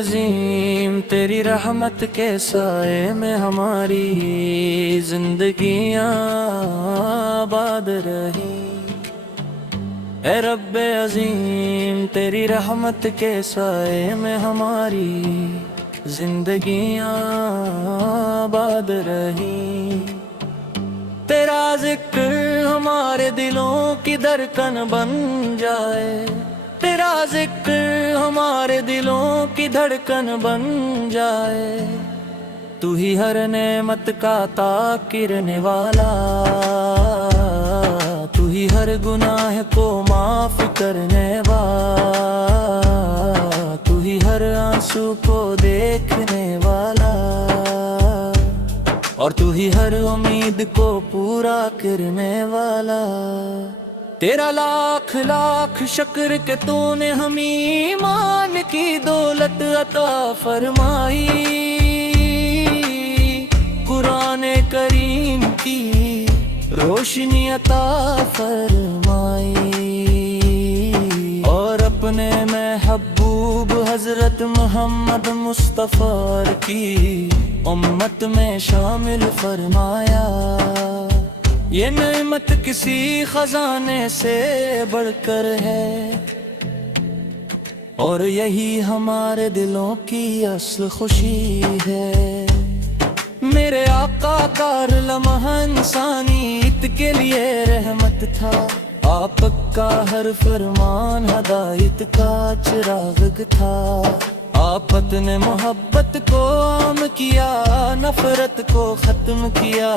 عظیم تیری رحمت کے سائے میں ہماری زندگیاں آباد رہی۔ اے رب عظیم تیری رحمت کے سائے میں ہماری زندگیاں آباد رہی۔ تیرا ذکر ہمارے دلوں کی دھڑکن بن جائے، تیرا ذکر ہمارے دلوں کی دھڑکن بن جائے۔ تو ہی ہر نعمت کا عطا کرنے والا، تو ہی ہر گناہ کو معاف کرنے والا، تو ہی ہر آنسو کو دیکھنے والا، اور تو ہی ہر امید کو پورا کرنے والا۔ تیرا لاکھ لاکھ شکر کہ تو نے ہمیں ایمان کی دولت عطا فرمائی، قرآن کریم کی روشنی عطا فرمائی، اور اپنے محبوب حضرت محمد مصطفیٰ کی امت میں شامل فرمایا۔ یہ نعمت کسی خزانے سے بڑھ کر ہے، اور یہی ہمارے دلوں کی اصل خوشی ہے۔ میرے آقا کا لمحہ انسانیت کے لیے رحمت تھا، آپ کا ہر فرمان ہدایت کا چراغ تھا۔ آپت نے محبت کو عام کیا، نفرت کو ختم کیا،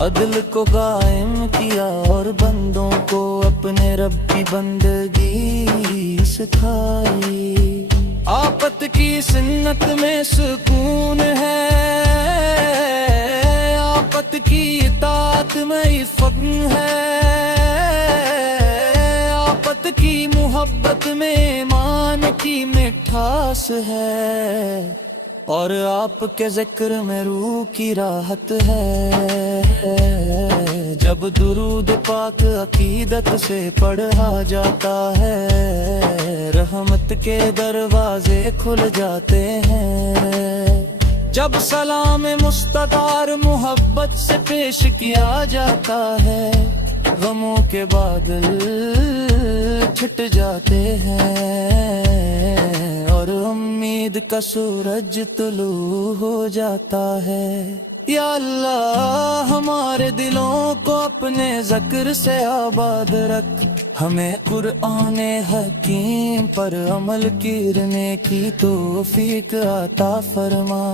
عدل کو قائم کیا، اور بندوں کو اپنے رب کی بندگی سکھائی۔ آپت کی سنت میں سکون ہے، آپت کی اطاعت میں فضل ہے، آپت کی محبت میں ایمان کی مٹھاس ہے، اور آپ کے ذکر میں روح کی راحت ہے۔ جب درود پاک عقیدت سے پڑھا جاتا ہے، رحمت کے دروازے کھل جاتے ہیں۔ جب سلام مستدار محبت سے پیش کیا جاتا ہے، غموں کے بادل چھٹ جاتے ہیں، اور امید کا سورج طلوع ہو جاتا ہے۔ یا اللہ ہمارے دلوں کو اپنے ذکر سے آباد رکھ، ہمیں قرآن حکیم پر عمل کرنے کی توفیق عطا فرما،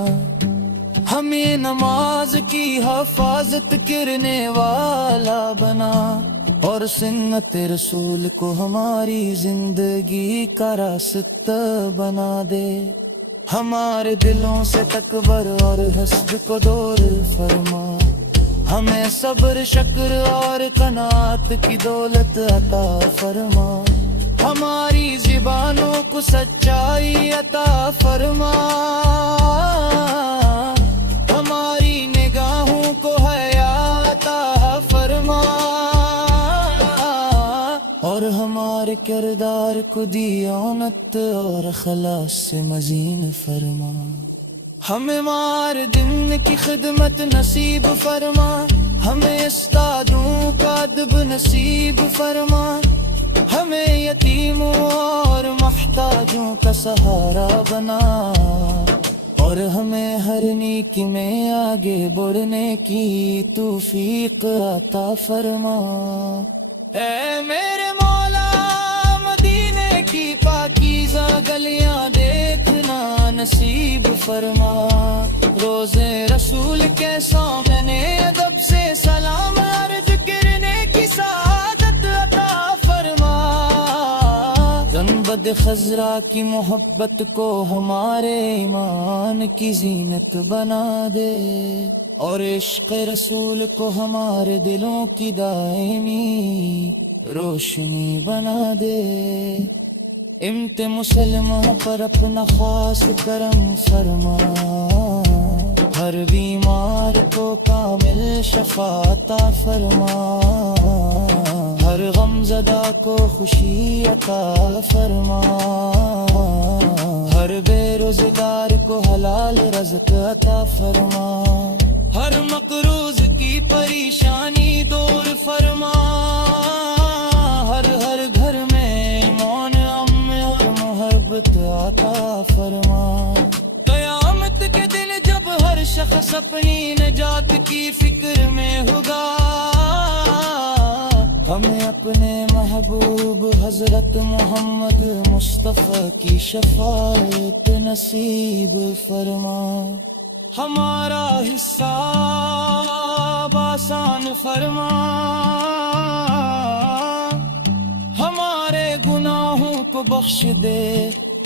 ہمیں نماز کی حفاظت کرنے والا بنا، اور سنت رسول کو ہماری زندگی کا راستہ بنا دے۔ ہمارے دلوں سے تکبر اور حسد کو دور فرما، ہمیں صبر شکر اور قناعت کی دولت عطا فرما، ہماری زبانوں کو سچائی عطا فرما، ہماری نگاہوں کو حیا عطا فرما، اور ہمارے کردار کو دیانت اور اخلاص سے مزین فرما۔ ہمیں مار دن کی خدمت نصیب فرما، ہمیں استادوں کا ادب نصیب فرما، ہمیں یتیموں اور محتاجوں کا سہارا بنا، اور ہمیں ہر نیکی میں آگے بڑھنے کی توفیق عطا فرما۔ اے میرے مولا مدینے کی پاکیزہ گلیاں دیکھنا نصیب فرما، روزے رسول کے سامنے ادب سے سلام عرض کرنے کی سعادت عطا فرما، گنبد خضرا کی محبت کو ہمارے ایمان کی زینت بنا دے، اور عشق رسول کو ہمارے دلوں کی دائمی روشنی بنا دے۔ امت مسلمہ پر اپنا خاص کرم فرما، ہر بیمار کو کامل شفا عطا فرما، ہر غم زدہ کو خوشی عطا فرما، ہر بے روزگار کو حلال رزق عطا فرما، ہر مقروض کی پریشانی دور فرما، ہر ہر گھر میں ایمان امن اور محبت عطا فرما۔ قیامت کے دن جب ہر شخص اپنی نجات کی فکر میں ہوگا، ہمیں اپنے محبوب حضرت محمد مصطفیٰ کی شفاعت نصیب فرما، ہمارا حساب آسان فرما، ہمارے گناہوں کو بخش دے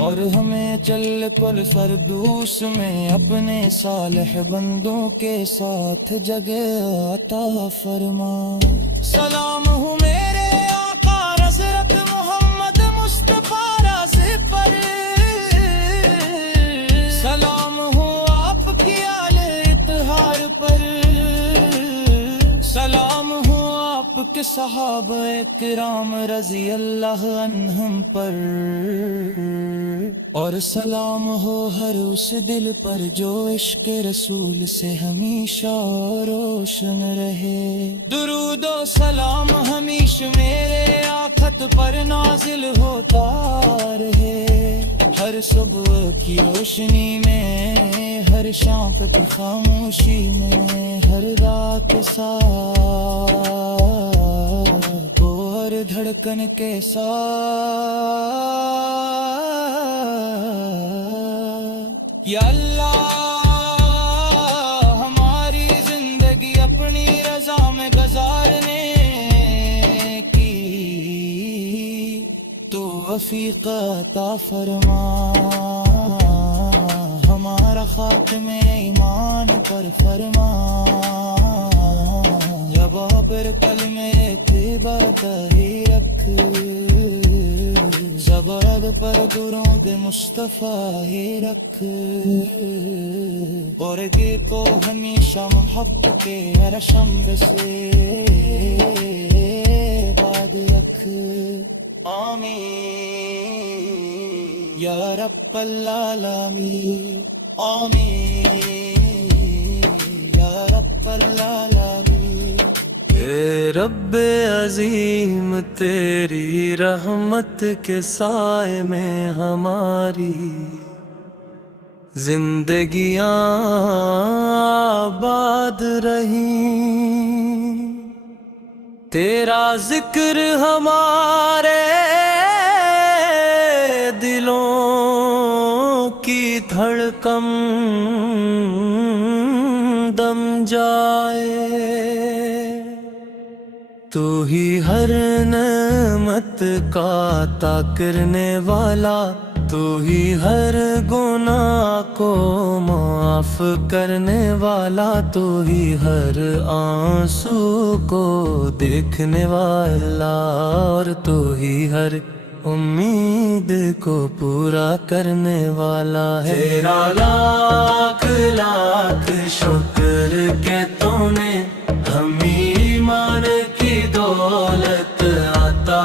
اور ہمیں چل کل فردوس میں اپنے صالح بندوں کے ساتھ جگہ عطا فرما۔ سلام ہوں میرے آقا حضرت محمد مصطفیٰ رازق پر، سلام ہوں آپ کی آل اطہار پر، سلام ہوں آپ کے صحابہ کرام رضی اللہ عنہم پر، اور سلام ہو ہر اس دل پر جو عشق رسول سے ہمیشہ روشن رہے۔ درود و سلام ہمیشہ میرے آقت پر نازل ہوتا رہے، ہر صبح کی روشنی میں، ہر شام کی خاموشی میں، ہر رات ساتھ اور دھڑکن کے ساتھ۔ یا اللہ ہماری زندگی اپنی رضا میں گزارنے کی توفیق عطا فرما، ہمارا خاتمہ ایمان پر فرما، ربا پر کلمہ طیبہ ہی رکھ، زبرد پر درود مصطفیٰ ہی رکھ، برگے کو ہمیشہ محبت کے رشم سے باد رکھ، آمین یا رب العالمین، آمین یا رب العالمین۔ اے رب عظیم تیری رحمت کے سائے میں ہماری زندگیاں آباد رہیں، تیرا ذکر ہمارے دلوں کی دھڑکن دم جائے، تو ہی ہر نعمت کا عطا کرنے والا، تو ہی ہر گناہ کو معاف کرنے والا، تو ہی ہر آنسو کو دیکھنے والا، اور تو ہی ہر امید کو پورا کرنے والا ہے۔ تیرا لاکھ لاکھ شکر کہ تو نے ہمیں ایمان کی دولت عطا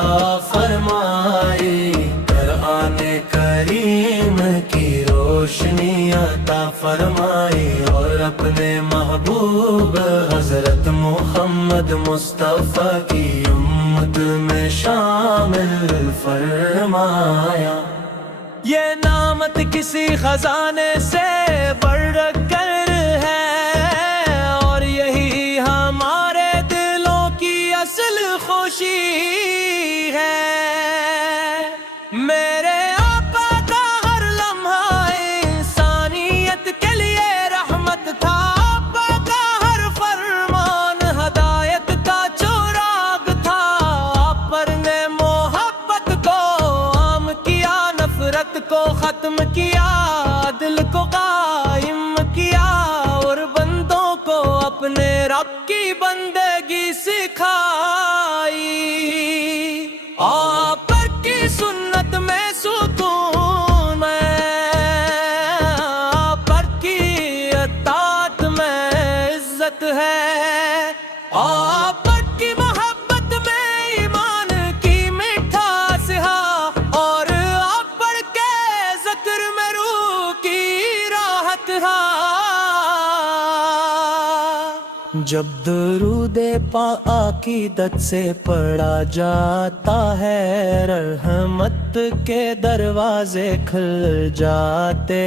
فرمائی، قرآن کریم کی روشنی عطا فرمائی، اور اپنے محبوب حضرت محمد مصطفیٰ کی امت میں شامل فرمایا۔ یہ نعمت کسی خزانے سے بڑھ کر ہے، اور یہی ہمارے دلوں کی اصل خوشی ہے۔ میرے آقا کا ہر لمحہ انسانیت کے لیے رحمت تھا، آقا کا ہر فرمان ہدایت کا چراغ تھا، آپ پر نے محبت کو عام کیا، نفرت کو ختم کیا، دل کو قائم کیا، اور بندوں کو اپنے رب کی بندگی سکھائی۔ آپ کی سنت میں سکون میں، آپ کی اطاعت میں عزت ہے، آپ کی محبت میں ایمان کی مٹھاس ہے، اور آپ کے ذکر میں روح جب درود پاک عقیدت سے پڑھا جاتا ہے رحمت کے دروازے کھل جاتے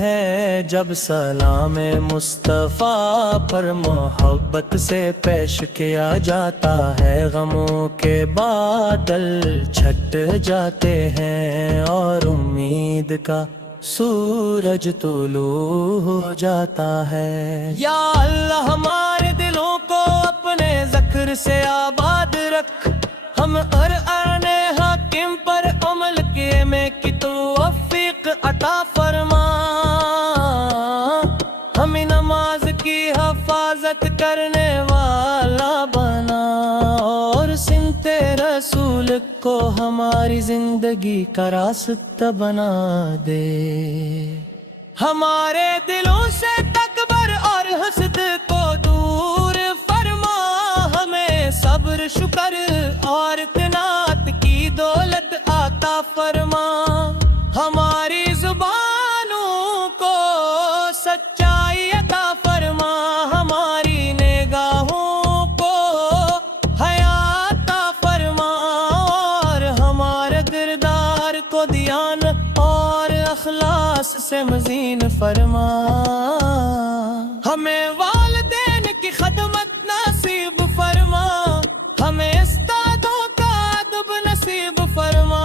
ہیں، جب سلام مصطفیٰ پر محبت سے پیش کیا جاتا ہے غموں کے بادل چھٹ جاتے ہیں اور امید کا سورج طلوع ہو جاتا ہے۔ یا اللہ ہمارے دلوں کو اپنے ذکر سے آباد رکھ، ہم ہر آنے حاکم پر عمل میں کی توفیق عطا فرما، ہمیں نماز کی حفاظت کرنے والا بنا اور سنت رسول کو ہماری زندگی کا راستہ بنا دے۔ ہمارے دلوں سے تکبر اور حسد کو دور فرما، ہمیں صبر شکر اور قناعت کی دولت عطا فرما، ہماری زبانوں کو سچائی عطا فرما، ہماری نگاہوں کو حیا عطا فرما اور ہمارے کردار کو دیانت اور اخلاص سے مزین فرما، ہمیں والدین کی خدمت نصیب فرما، ہمیں استادوں کا ادب نصیب فرما،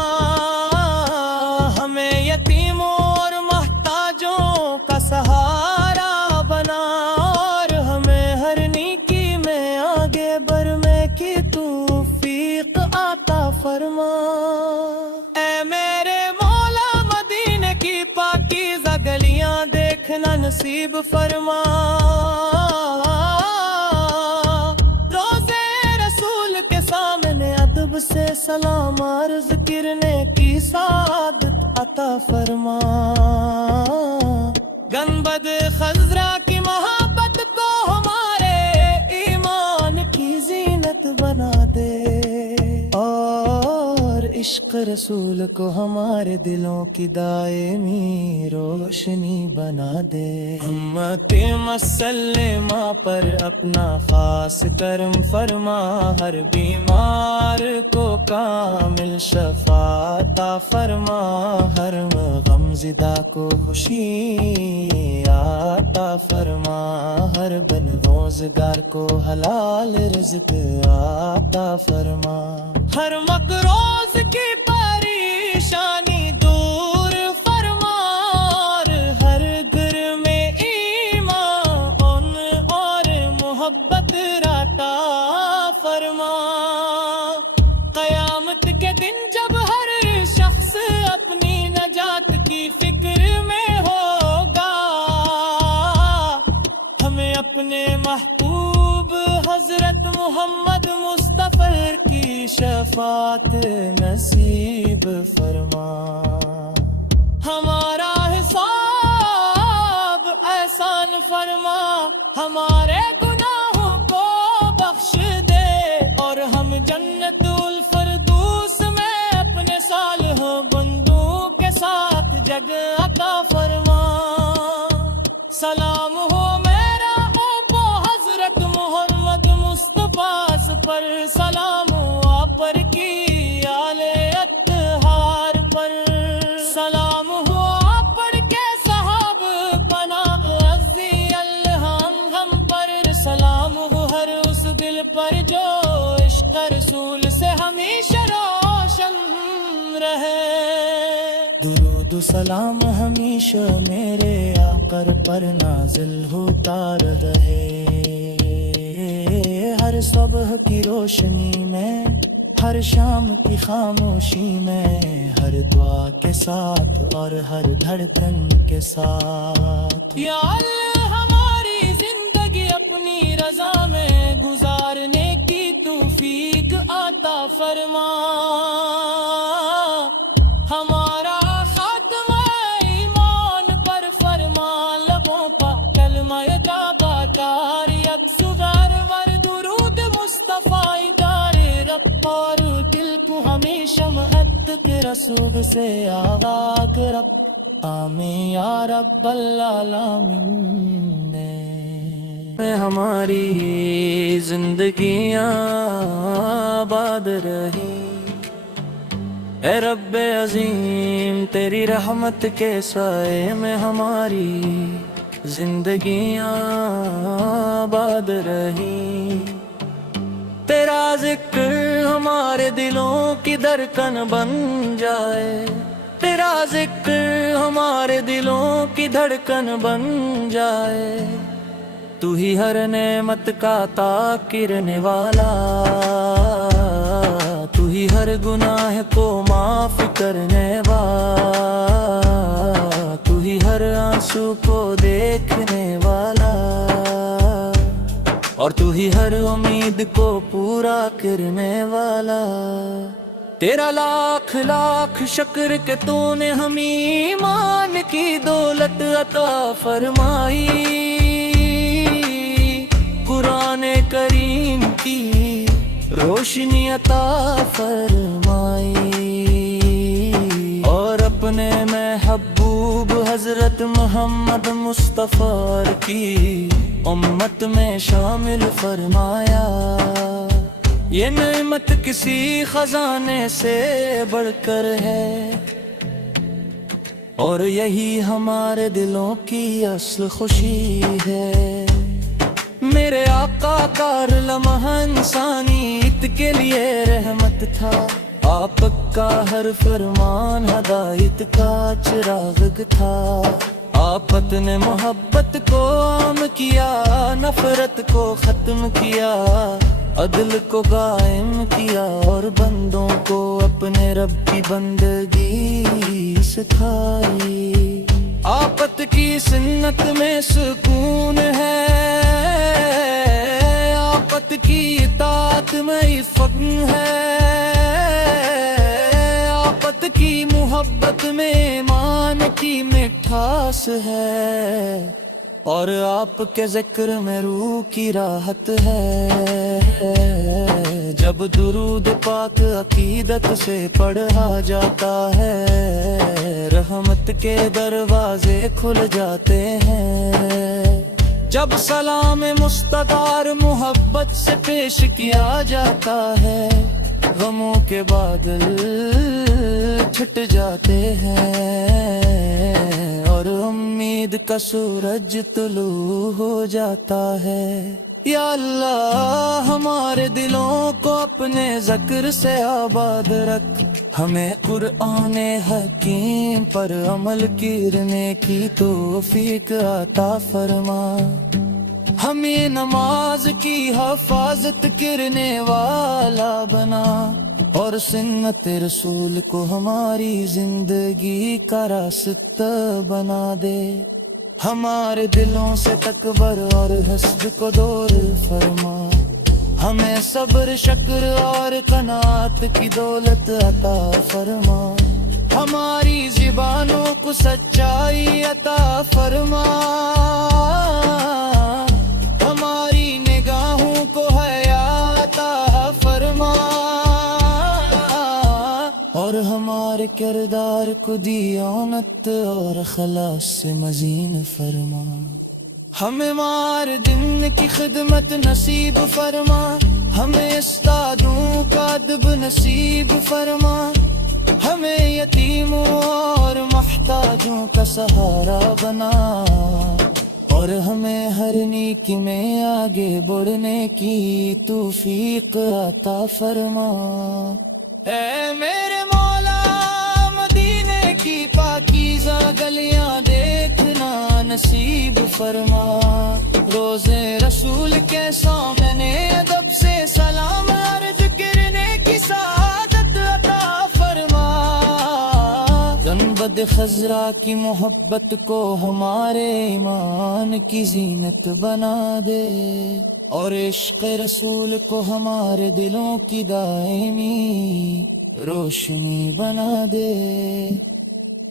ہمیں یتیموں اور محتاجوں کا سہارا بنا اور ہمیں ہر نیکی میں آگے بڑھنے کی توفیق عطا فرما۔ اے میرے مولا مدینے کی پاکیزہ گلیاں دیکھنا نصیب فرما، روضے رسول کے سامنے ادب سے سلام عرض کرنے کی سعادت عطا فرما، گنبد خضرا کی محبت کو ہمارے ایمان کی زینت بنا دے اور عشق رسول کو ہمارے دلوں کی دائمی روشنی بنا دے۔ امت مسلمہ پر اپنا خاص کرم فرما، ہر بیمار کو کامل شفا عطا فرما، ہر غم زدہ کو خوشی عطا فرما، ہر بن روزگار کو حلال رزق عطا فرما، ہر مقروض کی پریشانی دور فرما اور ہر گھر میں ایمان اور محبت عطا فرما، قیامت کے دن جب ہر شخص اپنی نجات کی فکر میں ہوگا، ہمیں اپنے محبوب حضرت محمد مصطفی کی شفاعت نصیب فرما، ہمارا حساب احسان فرما، ہمارے گناہوں کو بخش دے اور ہم جنت الفردوس میں اپنے صالح بندوں کے ساتھ جگہ عطا فرما۔ سلام ہو میرا اوپو حضرت محمد مصطفیٰ پر، سلام ہو آپ پر کی آل اطہار پر، سلام ہو آپ پر کے صحاب پناہ رضی اللہ ہم پر، سلام ہو ہر اس دل پر جو عشق رسول سے ہمیشہ روشن رہے۔ درود و سلام ہمیشہ میرے آقا پر نازل ہوتا رہے، ہر صبح کی روشنی میں، ہر شام کی خاموشی میں، ہر دعا کے ساتھ اور ہر دھڑکن کے ساتھ۔ یا اللہ ہماری زندگی اپنی رضا میں گزارنے کی توفیق عطا فرما، ہمارا خاتمہ ایمان پر فرما، لبوں پا کلمہ توبہ کاریت سغر ور درود مصطفیٰ دار رب اور دل کو ہمیشہ محبت کے رسول سے آغاز رب، آمین یا رب العالمین۔ میں ہماری زندگیاں آباد رہی۔ اے رب عظیم تیری رحمت کے سائے میں ہماری زندگیاں آباد رہی۔ تیرا ذکر ہمارے دلوں کی دھڑکن بن جائے، تیرا ذکر ہمارے دلوں کی دھڑکن بن جائے۔ تو ہی ہر نعمت کا عطا کرنے والا، تو ہی ہر گناہ کو معاف کرنے والا، تو ہی ہر آنسو کو دیکھنے والا، اور تو ہی ہر امید کو پورا کرنے والا۔ تیرا لاکھ لاکھ شکر کہ تو نے ہمیں ایمان کی دولت عطا فرمائی، قرآن کریم کی روشنی عطا فرمائی، اور اپنے محبوب حضرت محمد مصطفیٰ کی امت میں شامل فرمایا۔ یہ نعمت کسی خزانے سے بڑھ کر ہے، اور یہی ہمارے دلوں کی اصل خوشی ہے۔ میرے آقا کا لمحہ انسانیت کے لیے رحمت تھا، آپ کا ہر فرمان ہدایت کا چراغ تھا۔ آفت نے محبت کو عام کیا، نفرت کو ختم کیا، عدل کو قائم کیا، اور بندوں کو اپنے رب کی بندگی سکھائی۔ آفت کی سنت میں سکون ہے، آفت کی اطاعت میں فن ہے، آفت کی محبت میں ایمان کی مٹھاس ہے، اور آپ کے ذکر میں روح کی راحت ہے۔ جب درود پاک عقیدت سے پڑھا جاتا ہے، رحمت کے دروازے کھل جاتے ہیں۔ جب سلام مستدار محبت سے پیش کیا جاتا ہے، غموں کے بادل چھٹ جاتے ہیں، اور امید کا سورج طلوع ہو جاتا ہے۔ یا اللہ ہمارے دلوں کو اپنے ذکر سے آباد رکھ، ہمیں قرآن حکیم پر عمل کرنے کی توفیق عطا فرما، ہمیں نماز کی حفاظت کرنے والا بنا، اور سنت رسول کو ہماری زندگی کا راستہ بنا دے۔ ہمارے دلوں سے تکبر اور حسد کو دور فرما، ہمیں صبر شکر اور قناعت کی دولت عطا فرما، ہماری زبانوں کو سچائی عطا فرما، ہماری نگاہوں کو حیا عطا فرما، اور ہمارے کردار کو دیانت اور اخلاص سے مزین فرما۔ ہمیں مار دن کی خدمت نصیب فرما، ہمیں استادوں کا ادب نصیب فرما، ہمیں یتیموں اور محتاجوں کا سہارا بنا، اور ہمیں ہر نیکی میں آگے بڑھنے کی توفیق عطا فرما۔ اے میرے مولا مدینے کی پاکیزہ گلیاں دیکھنا نصیب فرما، روزے رسول کے سامنے ادب سے سلام عرض کرنے کی سعادت عطا فرما، گنبد خضرا کی محبت کو ہمارے ایمان کی زینت بنا دے، اور عشق رسول کو ہمارے دلوں کی دائمی روشنی بنا دے۔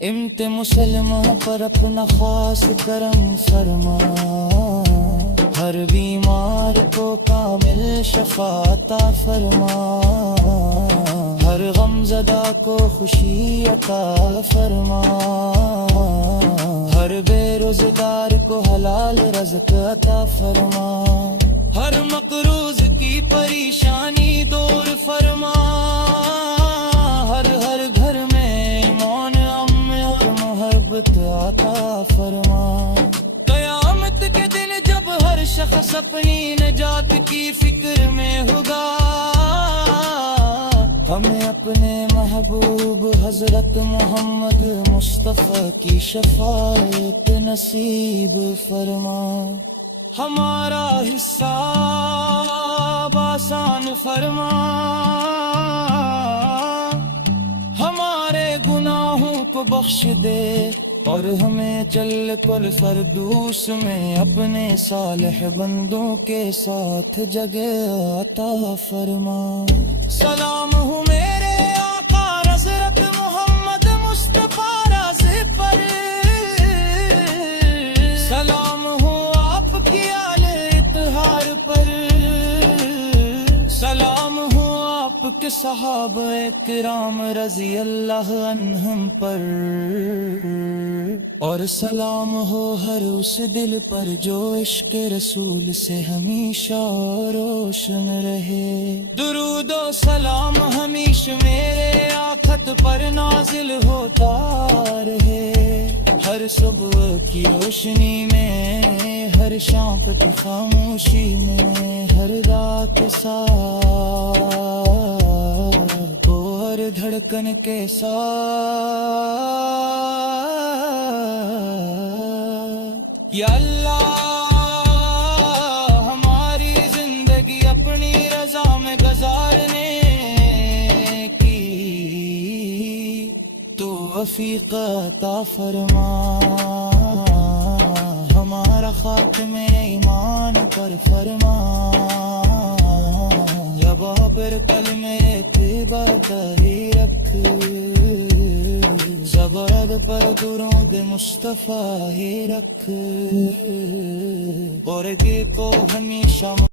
امت مسلمہ پر اپنا خاص کرم فرما، ہر بیمار کو کامل شفا عطا فرما، ہر غم زدہ کو خوشی عطا فرما، ہر بے روزگار کو حلال رزق عطا فرما، ہر مقروض کی پریشانی دور فرما، ہر گھر میں ایمان امن اور محبت عطا فرما۔ قیامت کے دن جب ہر شخص اپنی نجات کی فکر میں ہوگا، ہمیں اپنے محبوب حضرت محمد مصطفیٰ کی شفاعت نصیب فرما۔ ہمارا حساب آسان فرما، ہمارے گناہوں کو بخش دے، اور ہمیں چل کر فردوس میں اپنے صالح بندوں کے ساتھ جگہ عطا فرما۔ سلام ہو میرے آقا حضرت محمد مصطفیٰ رازق پر، سلام ہو آپ کی آل اطہار پر، سلام ہو آپ کے صحابہ کرام رضی اللہ عنہم پر، اور سلام ہو ہر اس دل پر جو عشق رسول سے ہمیشہ روشن رہے۔ درود و سلام ہمیشہ میرے آقت پر نازل ہوتا رہے، ہر صبح کی روشنی میں، ہر شام کی خاموشی میں، ہر رات ساتھ، ہر دھڑکن کے ساتھ۔ یا اللہ ہماری زندگی اپنی رضا میں گزارنے کی تو توفیق عطا فرما، ہمارا خاتمہ ایمان پر فرما، زباں پر کلمہ طیبہ ہی رکھ، زبان پر درود مصطفیٰ ہی رکھ، اور کو ہمیشہ